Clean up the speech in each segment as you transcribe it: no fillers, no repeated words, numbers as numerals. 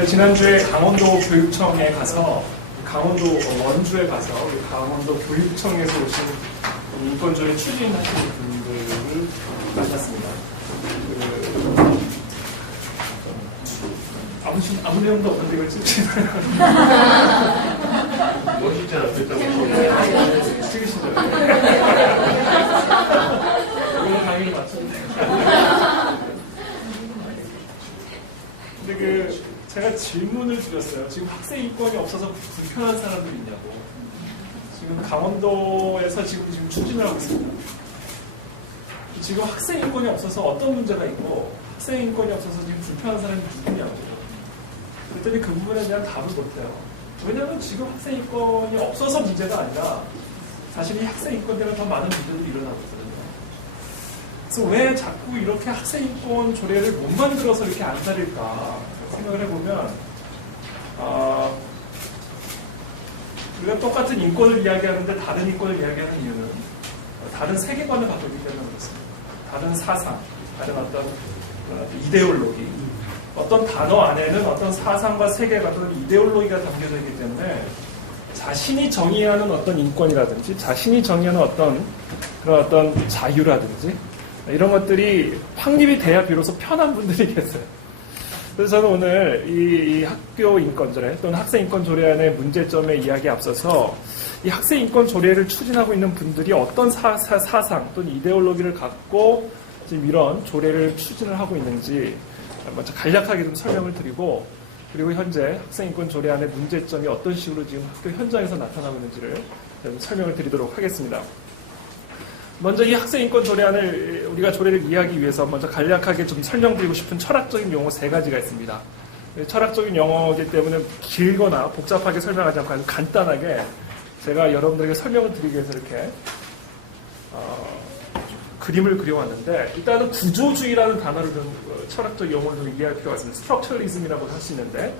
지난주에 강원도 교육청에 가서 강원도 원주에 가서 강원도 교육청에서 오신 인권조례 추진하시는 분들을 만났습니다. 아무 내용도 없는데 이걸 찍으시나요? 멋있잖아. 찍으시죠. 이거 당연히 맞췄네. 근데 제가 질문을 드렸어요. 지금 학생 인권이 없어서 불편한 사람들이 있냐고. 지금 강원도에서 지금 추진을 하고 있습니다. 지금 학생 인권이 없어서 어떤 문제가 있고 학생 인권이 없어서 지금 불편한 사람이 누구냐고. 그랬더니 그 부분에 대한 답을 못해요. 왜냐하면 지금 학생 인권이 없어서 문제가 아니라 사실 이 학생 인권 때문에 더 많은 문제들이 일어나고 있거든요. 그래서 왜 자꾸 이렇게 학생 인권 조례를 못 만들어서 이렇게 안 다릴까 생각을 해보면 우리가 똑같은 인권을 이야기하는데 다른 인권을 이야기하는 이유는 다른 세계관을 갖고 있기 때문에 그렇습니다. 다른 사상, 다른 어떤 이데올로기, 어떤 단어 안에는 어떤 사상과 세계가 어떤 이데올로기가 담겨져 있기 때문에 자신이 정의하는 어떤 인권이라든지 자신이 정의하는 그런 어떤 자유라든지 이런 것들이 확립이 돼야 비로소 편한 분들이 계세요. 그래서 저는 오늘 이 학교 인권조례 또는 학생 인권 조례안의 문제점에 이야기에 앞서서 이 학생 인권 조례를 추진하고 있는 분들이 어떤 사상 또는 이데올로기를 갖고 지금 이런 조례를 추진을 하고 있는지 먼저 간략하게 좀 설명을 드리고, 그리고 현재 학생 인권 조례안의 문제점이 어떤 식으로 지금 학교 현장에서 나타나고 있는지를 좀 설명을 드리도록 하겠습니다. 먼저 이 학생 인권 조례안을 우리가 조례를 이해하기 위해서 먼저 간략하게 좀 설명드리고 싶은 철학적인 용어 3가지가 있습니다. 철학적인 용어이기 때문에 길거나 복잡하게 설명하지 않고 아주 간단하게 제가 여러분들에게 설명을 드리기 위해서 이렇게 그림을 그려왔는데, 일단은 구조주의라는 단어를 좀 철학적 용어를 좀 이해할 필요가 있습니다. 스트럭처리즘이라고 할 수 있는데,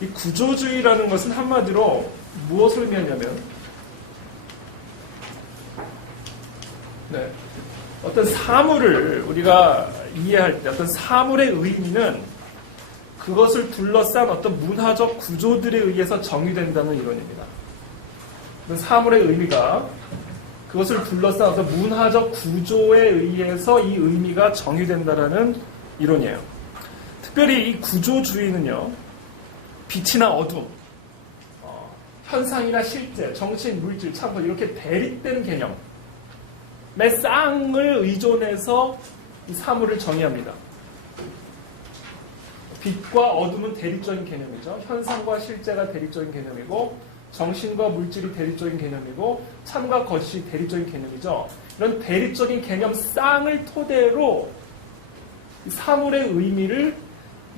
이 구조주의라는 것은 한마디로 무엇을 의미하냐면 어떤 사물을 우리가 이해할 때 어떤 사물의 의미는 그것을 둘러싼 어떤 문화적 구조들에 의해서 정의된다는 이론입니다. 사물의 의미가 그것을 둘러싼 어떤 문화적 구조에 의해서 이 의미가 정의된다는 이론이에요. 특별히 이 구조주의는요, 빛이나 어둠, 현상이나 실제, 정신, 물질, 참고 이렇게 대립된 개념, 쌍을 의존해서 이 사물을 정의합니다. 빛과 어둠은 대립적인 개념이죠. 현상과 실제가 대립적인 개념이고, 정신과 물질이 대립적인 개념이고, 참과 거짓이 대립적인 개념이죠. 이런 대립적인 개념 쌍을 토대로 이 사물의 의미를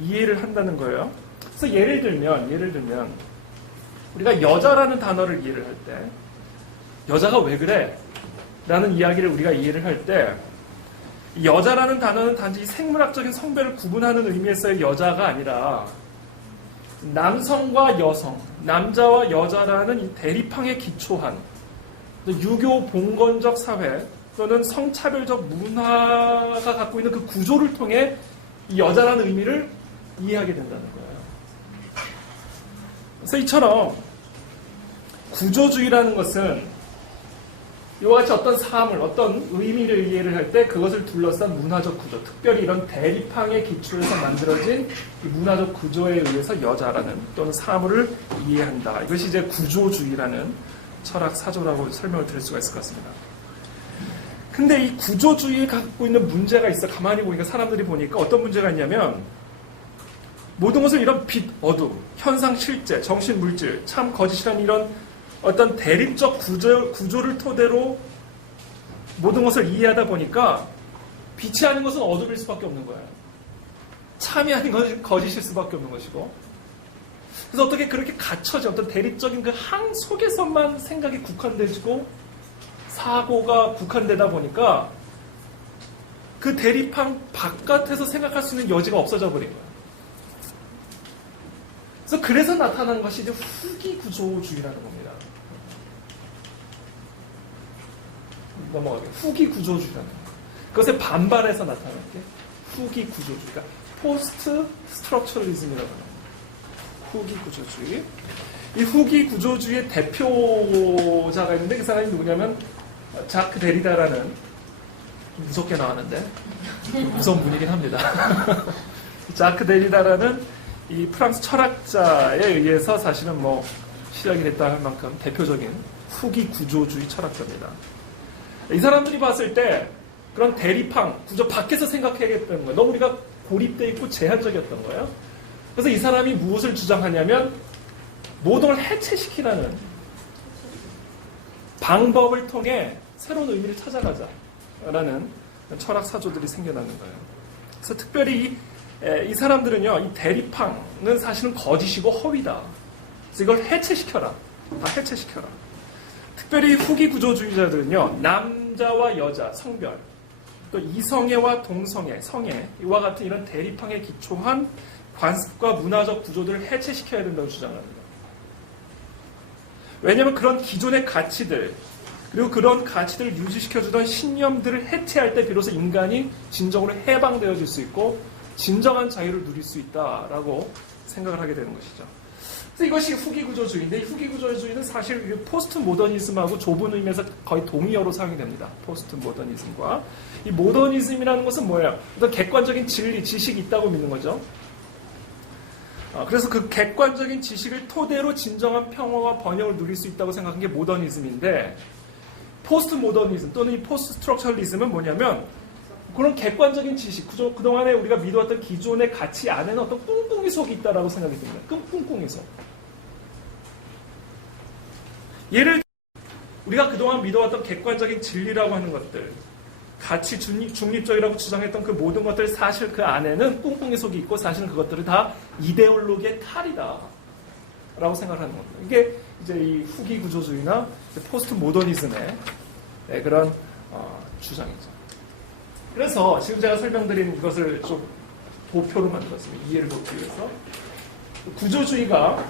이해를 한다는 거예요. 그래서 예를 들면 우리가 여자라는 단어를 이해를 할 때, 여자가 왜 그래? 라는 이야기를 우리가 이해를 할 때, 여자라는 단어는 단지 생물학적인 성별을 구분하는 의미에서의 여자가 아니라 남성과 여성, 남자와 여자라는 이 대립항에 기초한 유교 봉건적 사회 또는 성차별적 문화가 갖고 있는 그 구조를 통해 이 여자라는 의미를 이해하게 된다는 거예요. 그래서 이처럼 구조주의라는 것은 이와 같이 어떤 사물, 어떤 의미를 이해를 할 때 그것을 둘러싼 문화적 구조, 특별히 이런 대립항에 기초해서 만들어진 이 문화적 구조에 의해서 여자라는 또는 사물을 이해한다. 이것이 이제 구조주의라는 철학 사조라고 설명을 드릴 수가 있을 것 같습니다. 근데 이 구조주의에 갖고 있는 문제가 있어. 가만히 보니까 사람들이 보니까 어떤 문제가 있냐면, 모든 것을 이런 빛, 어둠, 현상, 실제, 정신, 물질, 참, 거짓이라는 이런 어떤 대립적 구조를 토대로 모든 것을 이해하다 보니까 빛이 아닌 것은 어둠일 수밖에 없는 거예요. 참이 아닌 것은 거짓일 수밖에 없는 것이고, 그래서 어떻게 그렇게 갇혀져 어떤 대립적인 그 항 속에서만 생각이 국한되고 사고가 국한되다 보니까 그 대립항 바깥에서 생각할 수 있는 여지가 없어져 버린 거예요. 그래서 나타난 것이 이제 후기 구조주의라는 겁니다. 넘어가게. 후기 구조주의라는 거. 그것에 반발해서 나타난 게 후기 구조주의. 그러니까 포스트 스트럭처리즘이라고 합니다. 후기 구조주의. 이 후기 구조주의의 대표자가 있는데 그 사람이 누구냐면 자크 데리다라는, 좀 무섭게 나왔는데 무서운 분이긴 합니다. 자크 데리다라는 이 프랑스 철학자에 의해서 사실은 뭐 시작이 됐다 할 만큼 대표적인 후기 구조주의 철학자입니다. 이 사람들이 봤을 때 그런 대립항 구조 밖에서 생각해야겠다는 거예요. 너무 우리가 고립되어 있고 제한적이었던 거예요. 그래서 이 사람이 무엇을 주장하냐면 모든 걸 해체시키라는 방법을 통해 새로운 의미를 찾아가자라는 철학 사조들이 생겨나는 거예요. 그래서 특별히 이 사람들은요, 이 대립항은 사실은 거짓이고 허위다. 그래서 이걸 해체시켜라. 다 해체시켜라. 특별히 후기 구조주의자들은요, 남자와 여자, 성별, 또 이성애와 동성애, 성애, 이와 같은 이런 대립항에 기초한 관습과 문화적 구조들을 해체시켜야 된다고 주장합니다. 왜냐하면 그런 기존의 가치들, 그리고 그런 가치들을 유지시켜주던 신념들을 해체할 때 비로소 인간이 진정으로 해방되어질 수 있고 진정한 자유를 누릴 수 있다라고 생각을 하게 되는 것이죠. 그래서 이것이 후기 구조주의인데, 이 후기 구조주의는 사실 포스트 모더니즘하고 좁은 의미에서 거의 동의어로 사용이 됩니다. 포스트 모더니즘과. 이 모더니즘이라는 것은 뭐예요? 어떤 객관적인 진리, 지식이 있다고 믿는 거죠. 그래서 그 객관적인 지식을 토대로 진정한 평화와 번영을 누릴 수 있다고 생각한 게 모더니즘인데, 포스트 모더니즘 또는 이 포스트 스트럭처럴리즘은 뭐냐면 그런 객관적인 지식, 그동안에 우리가 믿어왔던 기존의 가치 안에는 어떤 꿍꿍이 속이 있다라고 생각이 듭니다. 꿍꿍이 속. 예를 들어 우리가 그동안 믿어왔던 객관적인 진리라고 하는 것들, 가치 중립적이라고 주장했던 그 모든 것들, 사실 그 안에는 꿍꿍이 속이 있고 사실은 그것들은 다 이데올로기의 탈이다 라고 생각하는 겁니다. 이게 이제 이 후기 구조주의나 포스트 모더니즘의 그런 주장이죠. 그래서 지금 제가 설명드린 이것을 좀 도표로 만들었습니다. 이해를 돕기 위해서. 구조주의가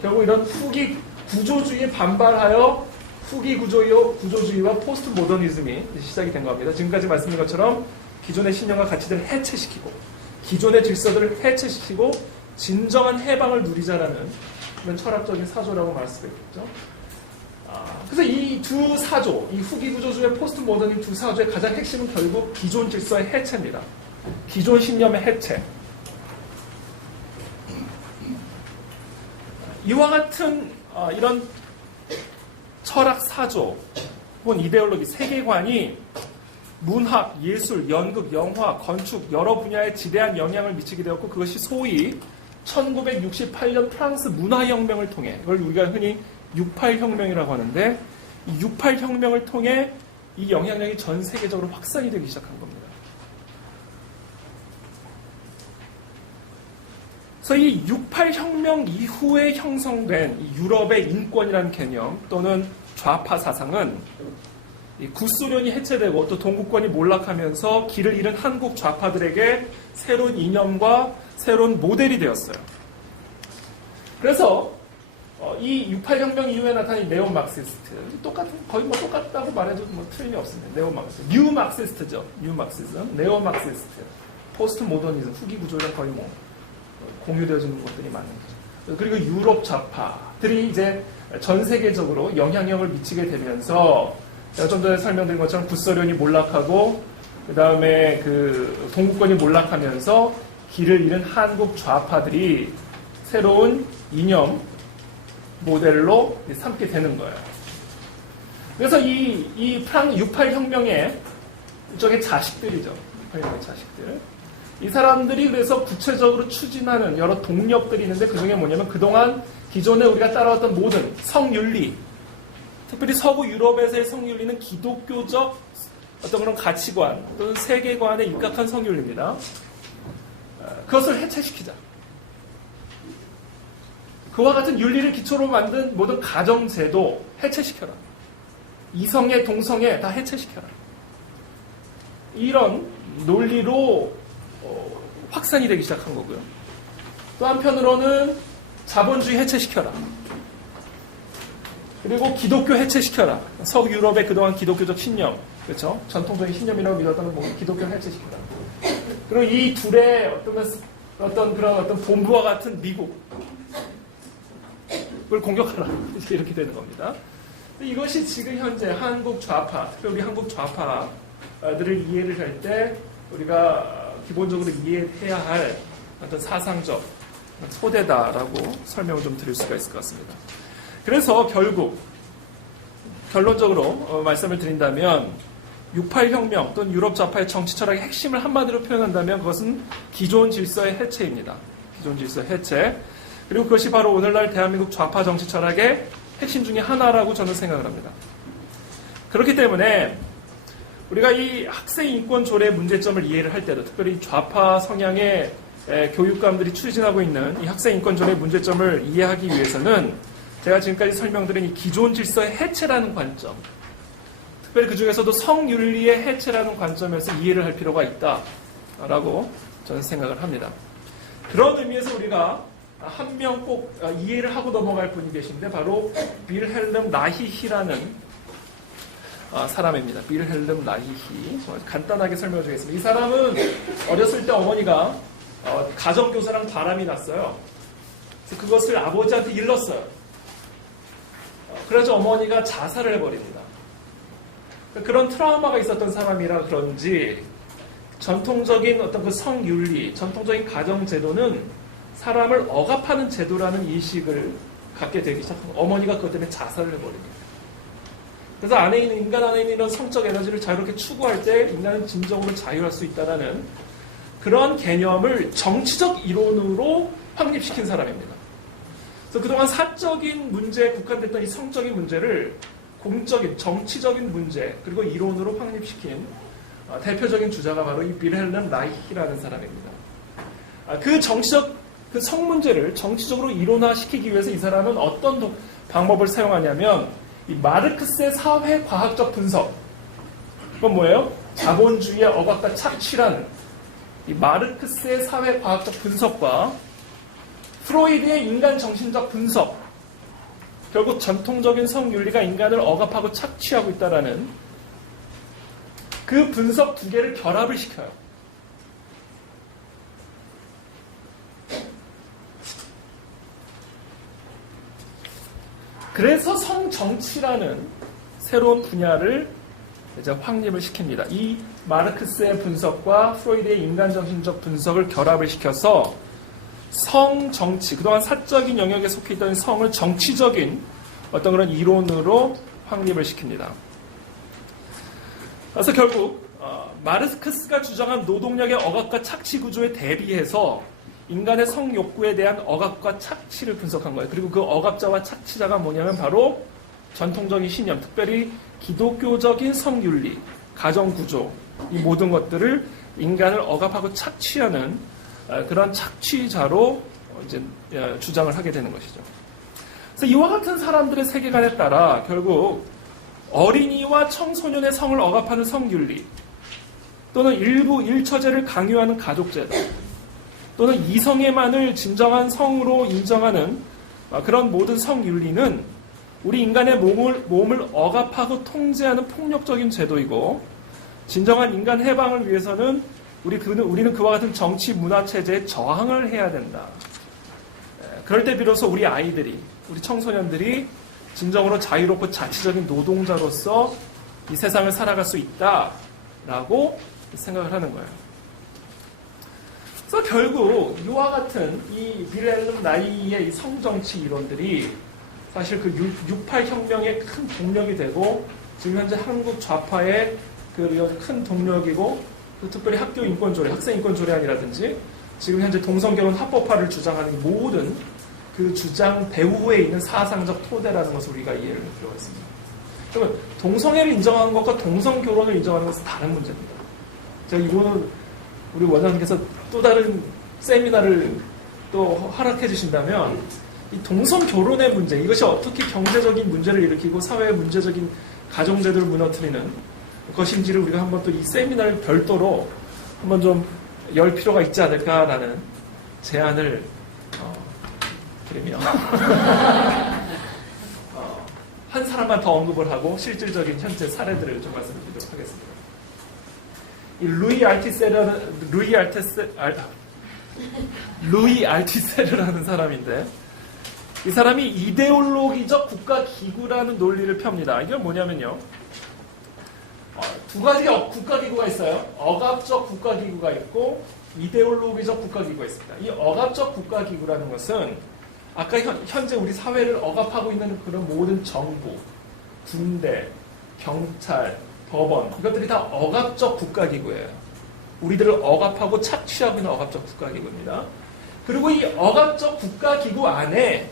결국 이런 후기 구조주의에 반발하여 후기 구조주의와 포스트 모더니즘이 시작이 된 겁니다. 지금까지 말씀드린 것처럼 기존의 신념과 가치들을 해체시키고 기존의 질서들을 해체시키고 진정한 해방을 누리자라는 그런 철학적인 사조라고 말할 수가 있겠죠. 그래서 이 두 사조, 이 후기 구조주의 포스트 모더니즘 두 사조의 가장 핵심은 결국 기존 질서의 해체입니다. 기존 신념의 해체. 이와 같은 이런 철학 사조 혹은 이데올로기, 세계관이 문학, 예술, 연극, 영화, 건축 여러 분야에 지대한 영향을 미치게 되었고, 그것이 소위 1968년 프랑스 문화혁명을 통해, 이걸 우리가 흔히 68혁명이라고 하는데, 이 68혁명을 통해 이 영향력이 전 세계적으로 확산이 되기 시작한 겁니다. 그래서 이 68혁명 이후에 형성된 이 유럽의 인권이라는 개념 또는 좌파 사상은 이 구소련이 해체되고 또 동구권이 몰락하면서 길을 잃은 한국 좌파들에게 새로운 이념과 새로운 모델이 되었어요. 그래서 이 68혁명 이후에 나타난 네오마르크시스트, 거의 뭐 똑같다고 말해도 뭐 틀림이 없습니다. 네오마르크시스트, 뉴마르크시스트죠. 뉴마르크시즘, 네오마르크시스트, 포스트 모더니즘, 후기 구조랑 거의 뭐 공유되어지는 것들이 많은 거죠. 그리고 유럽 좌파들이 이제 전 세계적으로 영향력을 미치게 되면서 제가 좀 전에 설명드린 것처럼 구소련이 몰락하고 그 다음에 그 동구권이 몰락하면서 길을 잃은 한국 좌파들이 새로운 이념 모델로 삼게 되는 거예요. 그래서 이 68혁명의 일종의 자식들이죠. 68혁명의 자식들. 이 사람들이 그래서 구체적으로 추진하는 여러 동력들이 있는데, 그 중에 뭐냐면 그동안 기존에 우리가 따라왔던 모든 성윤리, 특별히 서구 유럽에서의 성윤리는 기독교적 어떤 그런 가치관 또는 세계관에 입각한 성윤리입니다. 그것을 해체시키자. 그와 같은 윤리를 기초로 만든 모든 가정제도 해체시켜라. 이성애, 동성애 다 해체시켜라. 이런 논리로 확산이 되기 시작한 거고요. 또 한편으로는 자본주의 해체시켜라. 그리고 기독교 해체시켜라. 서구 유럽의 그동안 기독교적 신념, 그렇죠? 전통적인 신념이라고 믿었던 기독교 해체시켜라. 그리고 이 둘의 어떤 어떤 본부와 같은 미국을 공격하라. 이렇게 되는 겁니다. 이것이 지금 현재 한국 좌파, 특히 우리 한국 좌파들을 이해를 할 때 우리가 기본적으로 이해해야 할 어떤 사상적 토대다라고 설명을 좀 드릴 수가 있을 것 같습니다. 그래서 결론적으로 말씀을 드린다면 68혁명 또는 유럽 좌파의 정치 철학의 핵심을 한마디로 표현한다면 그것은 기존 질서의 해체입니다. 기존 질서의 해체. 그리고 그것이 바로 오늘날 대한민국 좌파 정치 철학의 핵심 중에 하나라고 저는 생각을 합니다. 그렇기 때문에 우리가 이 학생 인권 조례의 문제점을 이해를 할 때도 특별히 좌파 성향의 교육감들이 추진하고 있는 이 학생 인권 조례의 문제점을 이해하기 위해서는 제가 지금까지 설명드린 이 기존 질서의 해체라는 관점, 특별히 그 중에서도 성윤리의 해체라는 관점에서 이해를 할 필요가 있다라고 저는 생각을 합니다. 그런 의미에서 우리가 한 명 꼭 이해를 하고 넘어갈 분이 계신데 바로 빌헬름 라히히라는 사람입니다. 빌헬름 라히히. 간단하게 설명해 주겠습니다. 이 사람은 어렸을 때 어머니가 가정교사랑 바람이 났어요. 그래서 그것을 아버지한테 일렀어요. 그래서 어머니가 자살을 해버립니다. 그런 트라우마가 있었던 사람이라 그런지 전통적인 어떤 그 성윤리, 전통적인 가정제도는 사람을 억압하는 제도라는 인식을 갖게 되기 시작합니다. 어머니가 그것 때문에 자살을 해버립니다. 그래서 인간 안에 있는 이런 성적 에너지를 자유롭게 추구할 때 인간은 진정으로 자유할 수 있다는 그런 개념을 정치적 이론으로 확립시킨 사람입니다. 그래서 그동안 사적인 문제에 국한됐던 이 성적인 문제를 공적인, 정치적인 문제, 그리고 이론으로 확립시킨 대표적인 주자가 바로 이 빌헬름 라이히라는 사람입니다. 그 성 문제를 정치적으로 이론화시키기 위해서 이 사람은 어떤 방법을 사용하냐면 이 마르크스의 사회과학적 분석, 그건 뭐예요? 자본주의의 억압과 착취라는 이 마르크스의 사회과학적 분석과 프로이드의 인간 정신적 분석, 결국 전통적인 성윤리가 인간을 억압하고 착취하고 있다는 그 분석 두 개를 결합을 시켜요. 그래서 성정치라는 새로운 분야를 이제 확립을 시킵니다. 이 마르크스의 분석과 프로이드의 인간정신적 분석을 결합을 시켜서 성정치, 그동안 사적인 영역에 속해 있던 성을 정치적인 어떤 그런 이론으로 확립을 시킵니다. 그래서 결국 마르크스가 주장한 노동력의 억압과 착취 구조에 대비해서 인간의 성욕구에 대한 억압과 착취를 분석한 거예요. 그리고 그 억압자와 착취자가 뭐냐면 바로 전통적인 신념, 특별히 기독교적인 성윤리, 가정구조, 이 모든 것들을 인간을 억압하고 착취하는 그런 착취자로 이제 주장을 하게 되는 것이죠. 그래서 이와 같은 사람들의 세계관에 따라 결국 어린이와 청소년의 성을 억압하는 성윤리, 또는 일부 일처제를 강요하는 가족제도, 또는 이성애만을 진정한 성으로 인정하는 그런 모든 성윤리는 우리 인간의 몸을 억압하고 통제하는 폭력적인 제도이고, 진정한 인간 해방을 위해서는 우리는 그와 같은 정치 문화 체제에 저항을 해야 된다. 그럴 때 비로소 우리 아이들이, 우리 청소년들이 진정으로 자유롭고 자치적인 노동자로서 이 세상을 살아갈 수 있다라고 생각을 하는 거예요. 그래서 결국 이와 같은 이 빌헬름 라이히의 이 성정치 이론들이 사실 그 68혁명의 큰 동력이 되고, 지금 현재 한국 좌파의 그 큰 동력이고, 특별히 학교 인권 조례, 학생 인권 조례안이라든지 지금 현재 동성결혼 합법화를 주장하는 모든 그 주장 배후에 있는 사상적 토대라는 것을 우리가 이해를 할 필요가 있습니다. 그러면 동성애를 인정하는 것과 동성결혼을 인정하는 것은 다른 문제입니다. 제가 이거는 우리 원장님께서 또 다른 세미나를 또 허락해 주신다면 이 동성결혼의 문제, 이것이 어떻게 경제적인 문제를 일으키고 사회의 문제적인 가정제도를 무너뜨리는 것인지를 우리가 한번 또 이 세미나를 별도로 한번 좀 열 필요가 있지 않을까라는 제안을 드리며 한 사람만 더 언급을 하고 실질적인 현재 사례들을 좀 말씀드리도록 하겠습니다. 이 루이 알티세르라는 사람인데 이 사람이 이데올로기적 국가기구라는 논리를 펴니다. 이게 뭐냐면요. 두 가지 국가기구가 있어요. 억압적 국가기구가 있고 이데올로기적 국가기구가 있습니다. 이 억압적 국가기구라는 것은 아까 현재 우리 사회를 억압하고 있는 그런 모든 정부, 군대, 경찰, 법원 이것들이 다 억압적 국가기구예요. 우리들을 억압하고 착취하고 있는 억압적 국가기구입니다. 그리고 이 억압적 국가기구 안에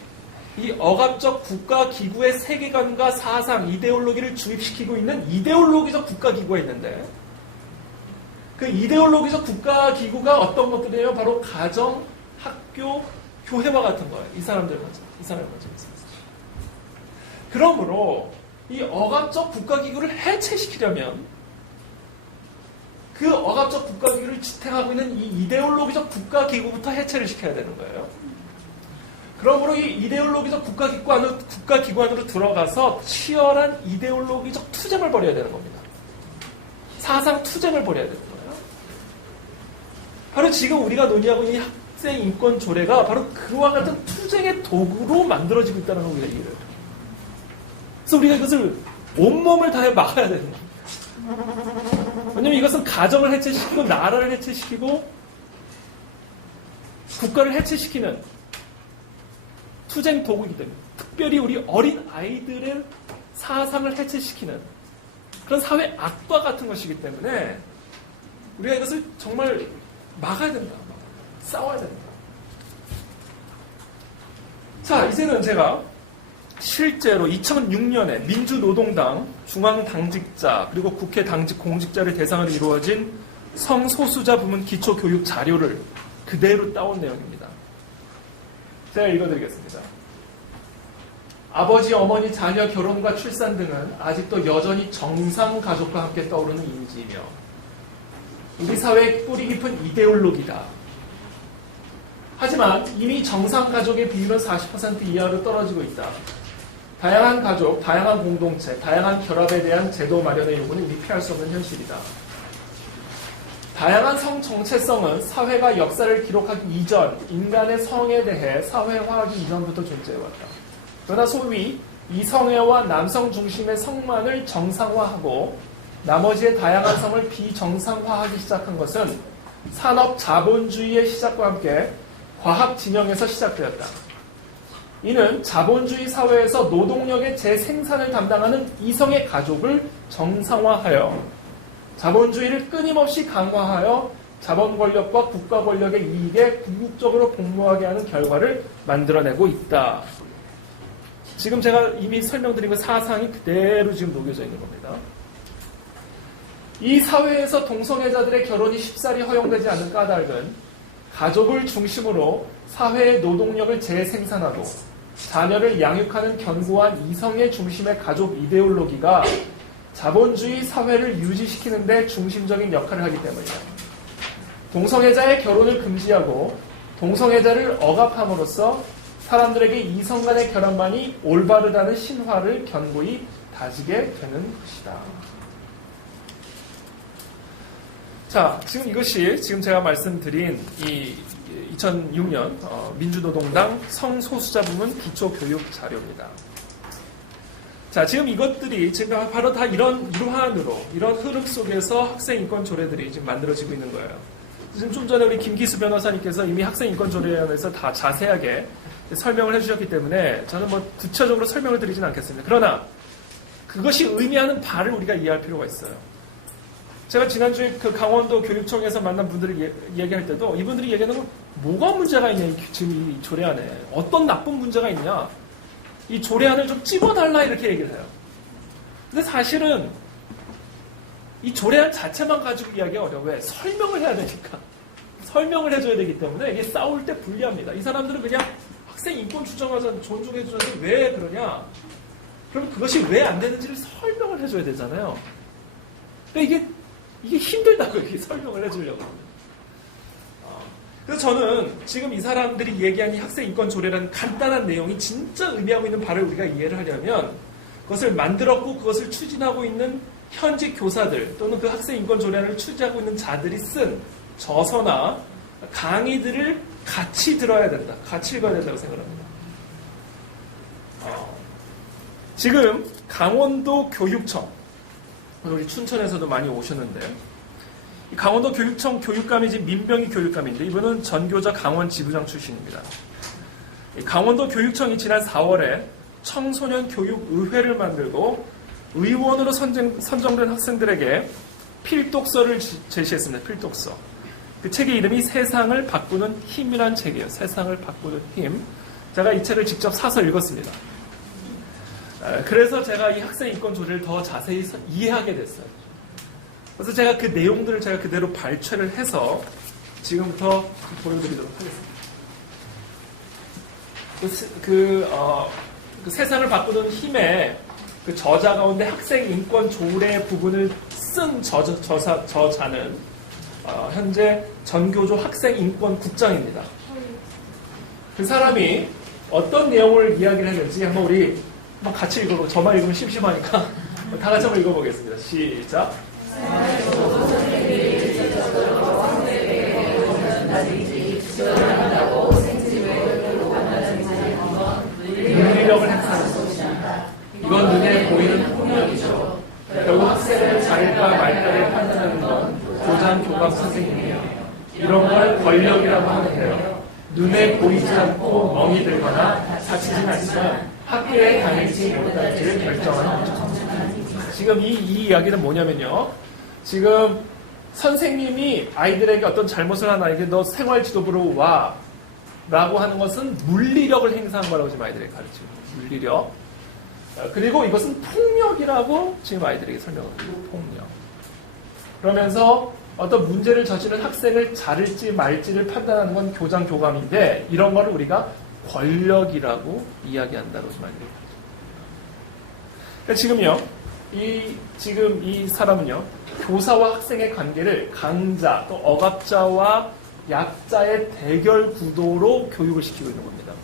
이 억압적 국가기구의 세계관과 사상, 이데올로기를 주입시키고 있는 이데올로기적 국가기구가 있는데 그 이데올로기적 국가기구가 어떤 것들이에요? 바로 가정, 학교, 교회와 같은 거예요. 이 사람들 가지고 있습니다. 그러므로 이 억압적 국가기구를 해체시키려면 그 억압적 국가기구를 지탱하고 있는 이 이데올로기적 국가기구부터 해체를 시켜야 되는 거예요. 그러므로 이 이데올로기적 국가기구 안으로 들어가서 치열한 이데올로기적 투쟁을 벌여야 되는 겁니다. 사상 투쟁을 벌여야 되는 거예요. 바로 지금 우리가 논의하고 있는 학생 인권 조례가 바로 그와 같은 투쟁의 도구로 만들어지고 있다는 걸 우리가 이해를 해요. 그래서 우리가 이것을 온몸을 다해 막아야 되는 겁니다. 왜냐하면 이것은 가정을 해체시키고 나라를 해체시키고 국가를 해체시키는 투쟁 도구이기 때문에 특별히 우리 어린 아이들의 사상을 해체시키는 그런 사회 악과 같은 것이기 때문에 우리가 이것을 정말 막아야 된다. 싸워야 된다. 자, 이제는 제가 실제로 2006년에 민주노동당 중앙당직자 그리고 국회 당직 공직자를 대상으로 이루어진 성소수자 부문 기초교육 자료를 그대로 따온 내용입니다. 제가 읽어드리겠습니다. 아버지, 어머니, 자녀, 결혼과 출산 등은 아직도 여전히 정상 가족과 함께 떠오르는 이미지이며 우리 사회의 뿌리 깊은 이데올로기다. 하지만 이미 정상 가족의 비율은 40% 이하로 떨어지고 있다. 다양한 가족, 다양한 공동체, 다양한 결합에 대한 제도 마련의 요구는 이미 피할 수 없는 현실이다. 다양한 성 정체성은 사회가 역사를 기록하기 이전 인간의 성에 대해 사회화하기 이전부터 존재해왔다. 그러나 소위 이성애와 남성 중심의 성만을 정상화하고 나머지의 다양한 성을 비정상화하기 시작한 것은 산업 자본주의의 시작과 함께 과학 진영에서 시작되었다. 이는 자본주의 사회에서 노동력의 재생산을 담당하는 이성의 가족을 정상화하여 자본주의를 끊임없이 강화하여 자본 권력과 국가 권력의 이익에 궁극적으로 복무하게 하는 결과를 만들어내고 있다. 지금 제가 이미 설명드린 그 사상이 그대로 지금 녹여져 있는 겁니다. 이 사회에서 동성애자들의 결혼이 쉽사리 허용되지 않는 까닭은 가족을 중심으로 사회의 노동력을 재생산하고 자녀를 양육하는 견고한 이성의 중심의 가족 이데올로기가 자본주의 사회를 유지시키는 데 중심적인 역할을 하기 때문이다. 동성애자의 결혼을 금지하고 동성애자를 억압함으로써 사람들에게 이성 간의 결합만이 올바르다는 신화를 견고히 다지게 되는 것이다. 자, 지금 이것이 지금 제가 말씀드린 이 2006년 민주노동당 성소수자 부문 기초교육 자료입니다. 자, 지금 이것들이 지금 바로 다 이런 일환으로, 이런 흐름 속에서 학생 인권 조례들이 지금 만들어지고 있는 거예요. 지금 좀 전에 우리 김기수 변호사님께서 이미 학생 인권 조례에 대해서 다 자세하게 설명을 해주셨기 때문에 저는 뭐 구체적으로 설명을 드리진 않겠습니다. 그러나 그것이 의미하는 바를 우리가 이해할 필요가 있어요. 제가 지난주에 그 강원도 교육청에서 만난 분들을 얘기할 때도 이분들이 얘기하는 건 뭐가 문제가 있냐, 지금 이 조례 안에. 어떤 나쁜 문제가 있냐. 이 조례안을 좀 찝어달라 이렇게 얘기를 해요. 근데 사실은 이 조례안 자체만 가지고 이야기가 어려워요. 왜? 설명을 해야 되니까. 설명을 해줘야 되기 때문에 이게 싸울 때 불리합니다. 이 사람들은 그냥 학생 인권 주장하자, 존중해주자는데 왜 그러냐? 그럼 그것이 왜 안 되는지를 설명을 해줘야 되잖아요. 그러니까 이게 힘들다고요. 이게 설명을 해주려고. 그래서 저는 지금 이 사람들이 얘기한 이 학생 인권 조례라는 간단한 내용이 진짜 의미하고 있는 바를 우리가 이해를 하려면 그것을 만들었고 그것을 추진하고 있는 현직 교사들 또는 그 학생 인권 조례를 추진하고 있는 자들이 쓴 저서나 강의들을 같이 들어야 된다. 같이 읽어야 된다고 생각합니다. 지금 강원도 교육청, 우리 춘천에서도 많이 오셨는데요. 강원도 교육청 교육감이 지금 민병희 교육감인데 이분은 전교자 강원 지부장 출신입니다. 강원도 교육청이 지난 4월에 청소년 교육의회를 만들고 의원으로 선정된 학생들에게 필독서를 제시했습니다. 필독서. 그 책의 이름이 세상을 바꾸는 힘이란 책이에요. 세상을 바꾸는 힘. 제가 이 책을 직접 사서 읽었습니다. 그래서 제가 이 학생 인권 조례를 더 자세히 이해하게 됐어요. 그래서 제가 그 내용들을 제가 그대로 발췌를 해서 지금부터 보여드리도록 하겠습니다. 그 세상을 바꾸는 힘의 그 저자 가운데 학생 인권 조례 부분을 쓴 저자는 현재 전교조 학생 인권 국장입니다. 그 사람이 어떤 내용을 이야기를 했는지 한번 우리 같이 읽어보고, 저만 읽으면 심심하니까 다 같이 한번 읽어보겠습니다. 시작. 윤리력을 행사하는 것입니다. 이건 눈에 보이는 폭력이죠. 결국 학생을 잘할까 말까를 판단하는 건 교장, 교감 선생님이에요. 이런 걸 권력이라고 하는데요. 눈에 보이지 않고 멍이 들거나 다치진 않지만 학교에 다닐지 못할지를 결정하는 거죠. 지금 이 이야기는 뭐냐면요. 지금 선생님이 아이들에게 어떤 잘못을 한 아이에게 너 생활지도부로 와 라고 하는 것은 물리력을 행사한 거라고 지금 아이들에게 가르치고 있어요. 물리력. 그리고 이것은 폭력이라고 지금 아이들에게 설명합니다. 폭력. 그러면서 어떤 문제를 저지른 학생을 자를지 말지를 판단하는 건 교장, 교감인데 이런 거를 우리가 권력이라고 이야기한다고 지금 아이들에게 가르치고 있어요. 그러니까 지금 이 사람은요, 교사와 학생의 관계를 강자, 또 억압자와 약자의 대결 구도로 교육을 시키고 있는 겁니다.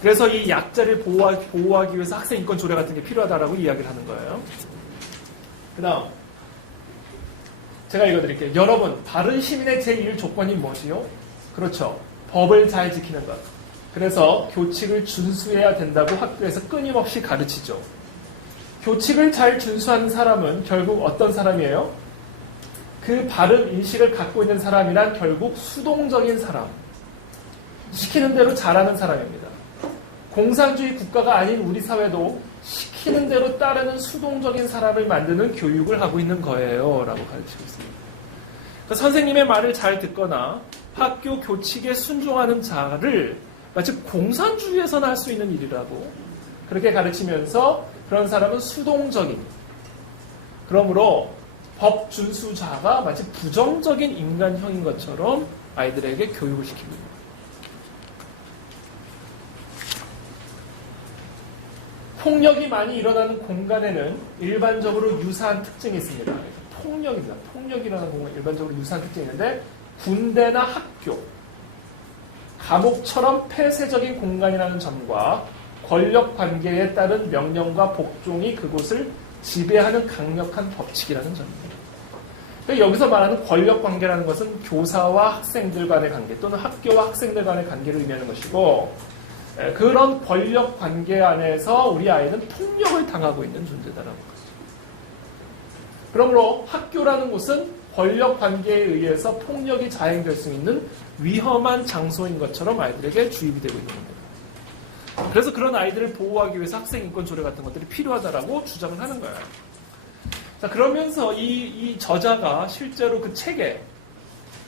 그래서 이 약자를 보호하기 위해서 학생 인권 조례 같은 게 필요하다라고 이야기를 하는 거예요. 그 다음, 제가 읽어드릴게요. 여러분, 바른 시민의 제1 조건이 뭐지요? 그렇죠. 법을 잘 지키는 것. 그래서 교칙을 준수해야 된다고 학교에서 끊임없이 가르치죠. 교칙을 잘 준수하는 사람은 결국 어떤 사람이에요? 그 바른 인식을 갖고 있는 사람이란 결국 수동적인 사람. 시키는 대로 잘하는 사람입니다. 공산주의 국가가 아닌 우리 사회도 시키는 대로 따르는 수동적인 사람을 만드는 교육을 하고 있는 거예요. 라고 가르치고 있습니다. 그러니까 선생님의 말을 잘 듣거나 학교 교칙에 순종하는 자를 마치 공산주의에서나 할 수 있는 일이라고 그렇게 가르치면서 그런 사람은 수동적인, 그러므로 법 준수자가 마치 부정적인 인간형인 것처럼 아이들에게 교육을 시키고 있습니다. 폭력이 많이 일어나는 공간에는 일반적으로 유사한 특징이 있습니다. 폭력입니다. 폭력이 일어나는 공간에 일반적으로 유사한 특징이 있는데 군대나 학교, 감옥처럼 폐쇄적인 공간이라는 점과 권력 관계에 따른 명령과 복종이 그곳을 지배하는 강력한 법칙이라는 점입니다. 여기서 말하는 권력 관계라는 것은 교사와 학생들 간의 관계 또는 학교와 학생들 간의 관계를 의미하는 것이고, 그런 권력 관계 안에서 우리 아이는 폭력을 당하고 있는 존재다라는 것이죠. 그러므로 학교라는 곳은 권력 관계에 의해서 폭력이 자행될 수 있는 위험한 장소인 것처럼 아이들에게 주입이 되고 있는 겁니다. 그래서 그런 아이들을 보호하기 위해서 학생 인권 조례 같은 것들이 필요하다라고 주장을 하는 거예요. 자, 그러면서 이 저자가 실제로 그 책에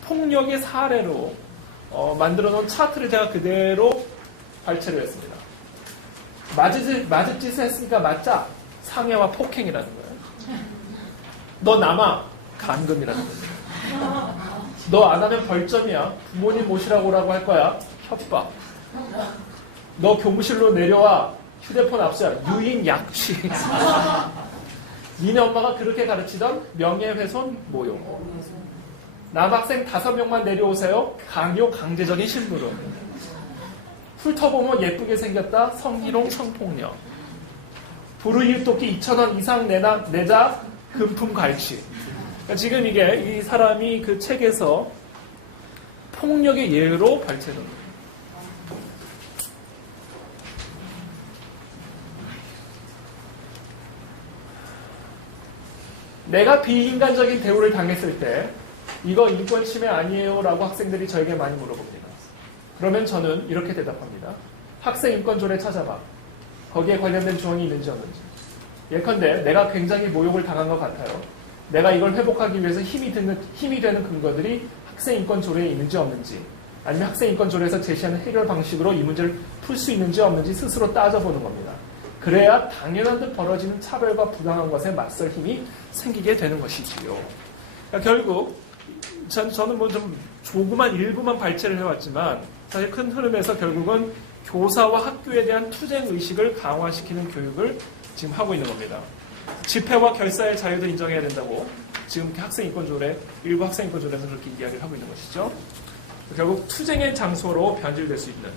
폭력의 사례로 만들어 놓은 차트를 제가 그대로 발췌를 했습니다. 맞을 짓을 했으니까 맞자. 상해와 폭행이라는 거예요. 너 남아. 감금이라는 거예요. 너 안 하면 벌점이야. 부모님 모시라고 오라고 할 거야. 협박. 너 교무실로 내려와. 휴대폰 압수야. 유인 약취. 니네 엄마가 그렇게 가르치던 명예훼손 모욕. 남학생 5명만 내려오세요. 강요 강제적인 심부름. 훑어보면 예쁘게 생겼다. 성희롱 성폭력. 불우이웃돕기 2,000원 이상 내자 금품 갈취. 그러니까 지금 이게 이 사람이 그 책에서 폭력의 예로 발췌하는 거예요. 내가 비인간적인 대우를 당했을 때 이거 인권 침해 아니에요? 라고 학생들이 저에게 많이 물어봅니다. 그러면 저는 이렇게 대답합니다. 학생 인권조례 찾아봐. 거기에 관련된 조항이 있는지 없는지. 예컨대 내가 굉장히 모욕을 당한 것 같아요. 내가 이걸 회복하기 위해서 힘이 되는 근거들이 학생 인권조례에 있는지 없는지, 아니면 학생 인권조례에서 제시하는 해결 방식으로 이 문제를 풀 수 있는지 없는지 스스로 따져보는 겁니다. 그래야 당연한 듯 벌어지는 차별과 부당한 것에 맞설 힘이 생기게 되는 것이지요. 그러니까 결국 저는 뭐 좀 조그만 일부만 발췌를 해왔지만 사실 큰 흐름에서 결국은 교사와 학교에 대한 투쟁 의식을 강화시키는 교육을 지금 하고 있는 겁니다. 집회와 결사의 자유도 인정해야 된다고 지금 학생인권조례, 일부 학생인권조례에서 그렇게 이야기를 하고 있는 것이죠. 결국 투쟁의 장소로 변질될 수 있는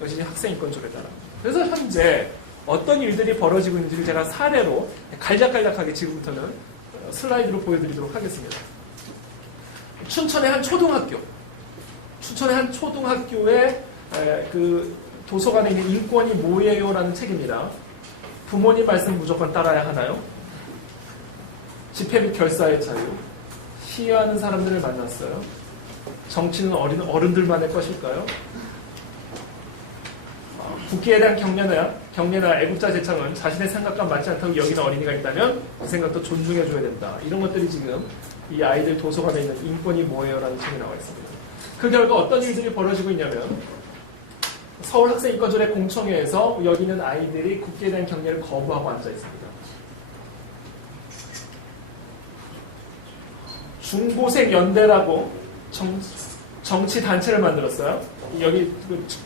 것이 학생인권조례다. 그래서 현재 어떤 일들이 벌어지고 있는지를 제가 사례로 간략간략하게 지금부터는 슬라이드로 보여드리도록 하겠습니다. 춘천의 한 초등학교의 그 도서관에 있는 인권이 뭐예요라는 책입니다. 부모님 말씀 무조건 따라야 하나요? 집회 및 결사의 자유. 시위하는 사람들을 만났어요. 정치는 어른들만의 것일까요? 국기에 대한 경례나 애국자 제창은 자신의 생각과 맞지 않다고 여기는 어린이가 있다면 그 생각도 존중해줘야 된다. 이런 것들이 지금 이 아이들 도서관에 있는 인권이 뭐예요라는 책이 나와 있습니다. 그 결과 어떤 일들이 벌어지고 있냐면 서울학생인권조례 공청회에서 여기 있는 아이들이 국기에 대한 경례를 거부하고 앉아 있습니다. 중고생 연대라고 정치 단체를 만들었어요. 여기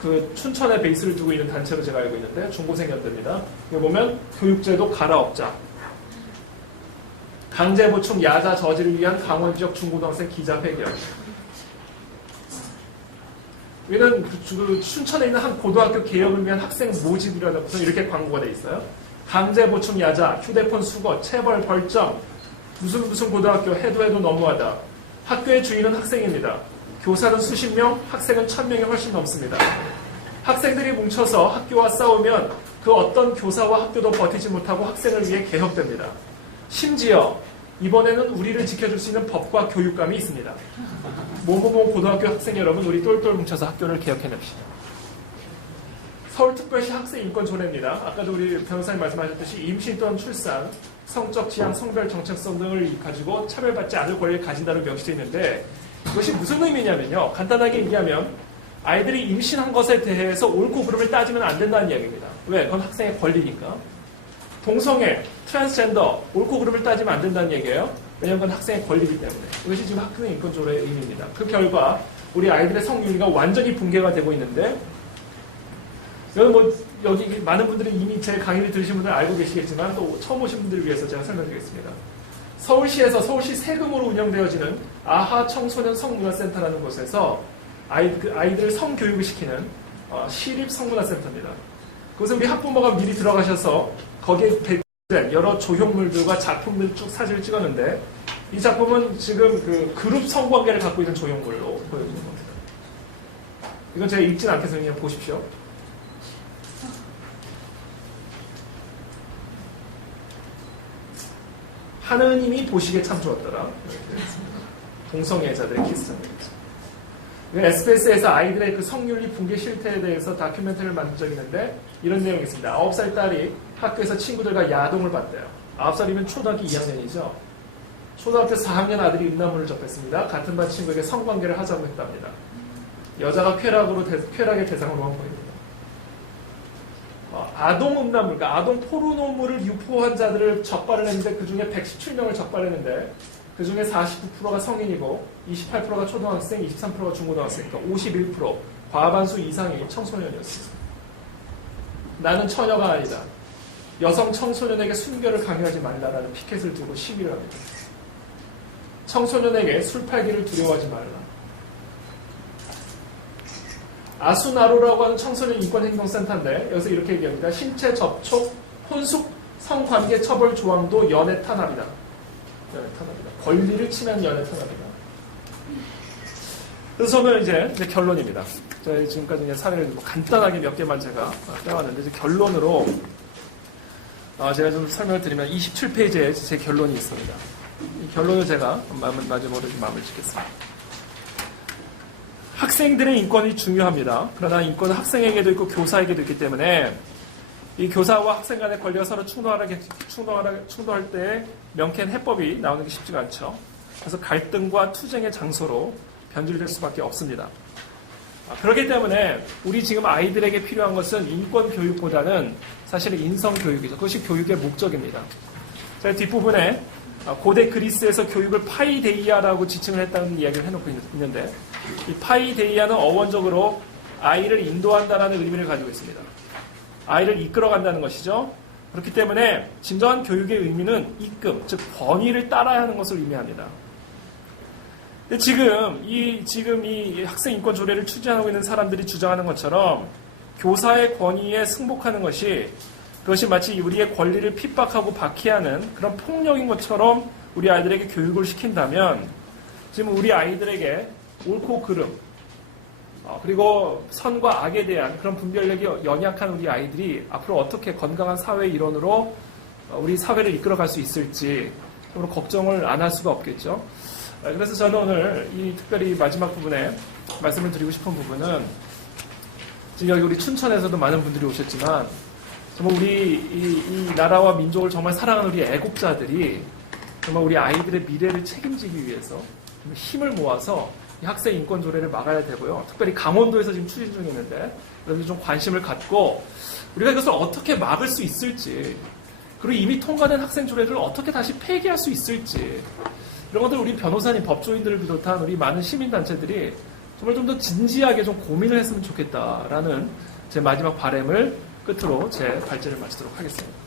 그 춘천에 베이스를 두고 있는 단체로 제가 알고 있는데 중고생 연대입니다. 여기 보면 교육제도 갈아엎자, 강제 보충 야자 저지를 위한 강원 지역 중고등학생 기자회견. 여기는 그 춘천에 있는 한 고등학교 개혁을 위한 학생 모집이라는 것은 이렇게 광고가 돼 있어요. 강제 보충 야자, 휴대폰 수거, 체벌 벌점, 무슨 고등학교 해도 너무하다. 학교의 주인은 학생입니다. 교사는 수십 명, 학생은 1000명이 훨씬 넘습니다. 학생들이 뭉쳐서 학교와 싸우면 그 어떤 교사와 학교도 버티지 못하고 학생을 위해 개혁됩니다. 심지어 이번에는 우리를 지켜줄 수 있는 법과 교육감이 있습니다. 모모모 고등학교 학생 여러분, 우리 똘똘 뭉쳐서 학교를 개혁해냅시다. 서울특별시 학생인권조례입니다. 아까도 우리 변호사님 말씀하셨듯이 임신 또는 출산, 성적 지향, 성별 정체성 등을 가지고 차별받지 않을 권리를 가진다는 명시되어 있는데 이것이 무슨 의미냐면요. 간단하게 얘기하면 아이들이 임신한 것에 대해서 옳고 그름을 따지면 안 된다는 이야기입니다. 왜? 그건 학생의 권리니까. 동성애, 트랜스젠더, 옳고 그름을 따지면 안 된다는 얘기예요. 왜냐하면 그건 학생의 권리이기 때문에. 이것이 지금 학생인권조례의 의미입니다. 그 결과 우리 아이들의 성윤리가 완전히 붕괴가 되고 있는데 여기 많은 분들이 이미 제 강의를 들으신 분들 알고 계시겠지만 또 처음 오신 분들을 위해서 제가 설명드리겠습니다. 서울시에서 서울시 세금으로 운영되어지는 아하 청소년 성문화센터라는 곳에서 아이들을 성교육을 시키는 시립 성문화센터입니다. 그것은 우리 학부모가 미리 들어가셔서 거기에 배치된 여러 조형물들과 작품들 쭉 사진을 찍었는데 이 작품은 지금 그 그룹 성관계를 갖고 있는 조형물로 보여주는 겁니다. 이건 제가 읽진 않겠어요. 그냥 보십시오. 하느님이 보시기에 참 좋았더라. 동성애자들의 키스장면이죠. SBS에서 아이들의 그 성윤리 붕괴 실태에 대해서 다큐멘터리를 만든 적이 있는데 이런 내용이 있습니다. 9살 딸이 학교에서 친구들과 야동을 봤대요. 9살이면 초등학교 2학년이죠. 초등학교 4학년 아들이 음란물을 접했습니다. 같은 반 친구에게 성관계를 하자고 했답니다. 여자가 쾌락의 대상으로 한 거입니다. 아동 음란물, 그러니까 아동 포르노물을 유포한 자들을 적발을 했는데 그 중에 117명을 적발했는데 그 중에 49%가 성인이고 28%가 초등학생, 23%가 중고등학생, 그러니까 51%, 과반수 이상이 청소년이었습니다. 나는 처녀가 아니다. 여성 청소년에게 순결을 강요하지 말라라는 피켓을 들고 시위를 합니다. 청소년에게 술 팔기를 두려워하지 말라. 아수나로라고 하는 청소년 인권행동센터인데 여기서 이렇게 얘기합니다. 신체 접촉, 혼숙, 성관계 처벌 조항도 연애 탄압이다. 연애 탄압이다. 권리를 침해한 연애 탄압이다. 그래서 저는 이제 결론입니다. 저희 지금까지 그냥 사례를 간단하게 몇 개만 제가 빼왔는데, 이제 결론으로, 제가 좀 설명을 드리면 27페이지에 제 결론이 있습니다. 이 결론을 제가 마지막으로 마무리 짓겠습니다. 학생들의 인권이 중요합니다. 그러나 인권은 학생에게도 있고 교사에게도 있기 때문에 이 교사와 학생 간의 권리가 서로 충돌할 때 명쾌한 해법이 나오는 게 쉽지가 않죠. 그래서 갈등과 투쟁의 장소로 변질될 수밖에 없습니다. 그렇기 때문에 우리 지금 아이들에게 필요한 것은 인권 교육보다는 사실은 인성 교육이죠. 그것이 교육의 목적입니다. 제가 뒷부분에 고대 그리스에서 교육을 파이데이아라고 지칭을 했다는 이야기를 해놓고 있는데, 이 파이데이아는 어원적으로 아이를 인도한다는 의미를 가지고 있습니다. 아이를 이끌어간다는 것이죠. 그렇기 때문에 진정한 교육의 의미는 이끌, 즉 권위를 따라야 하는 것을 의미합니다. 근데 지금 이 학생 인권 조례를 추진하고 있는 사람들이 주장하는 것처럼 교사의 권위에 승복하는 그것이 마치 우리의 권리를 핍박하고 박해하는 그런 폭력인 것처럼 우리 아이들에게 교육을 시킨다면, 지금 우리 아이들에게 옳고 그름, 그리고 선과 악에 대한 그런 분별력이 연약한 우리 아이들이 앞으로 어떻게 건강한 사회의 일원으로 우리 사회를 이끌어갈 수 있을지 정말 걱정을 안 할 수가 없겠죠. 그래서 저는 오늘 이 특별히 마지막 부분에 말씀을 드리고 싶은 부분은, 지금 여기 우리 춘천에서도 많은 분들이 오셨지만 정말 우리 이 나라와 민족을 정말 사랑하는 우리 애국자들이 정말 우리 아이들의 미래를 책임지기 위해서 힘을 모아서 이 학생 인권 조례를 막아야 되고요. 특별히 강원도에서 지금 추진 중에 있는데, 여러분들 좀 관심을 갖고 우리가 이것을 어떻게 막을 수 있을지, 그리고 이미 통과된 학생 조례를 어떻게 다시 폐기할 수 있을지, 이런 것들 우리 변호사님, 법조인들을 비롯한 우리 많은 시민단체들이 정말 좀 더 진지하게 좀 고민을 했으면 좋겠다라는 제 마지막 바람을 끝으로 제 발제를 마치도록 하겠습니다.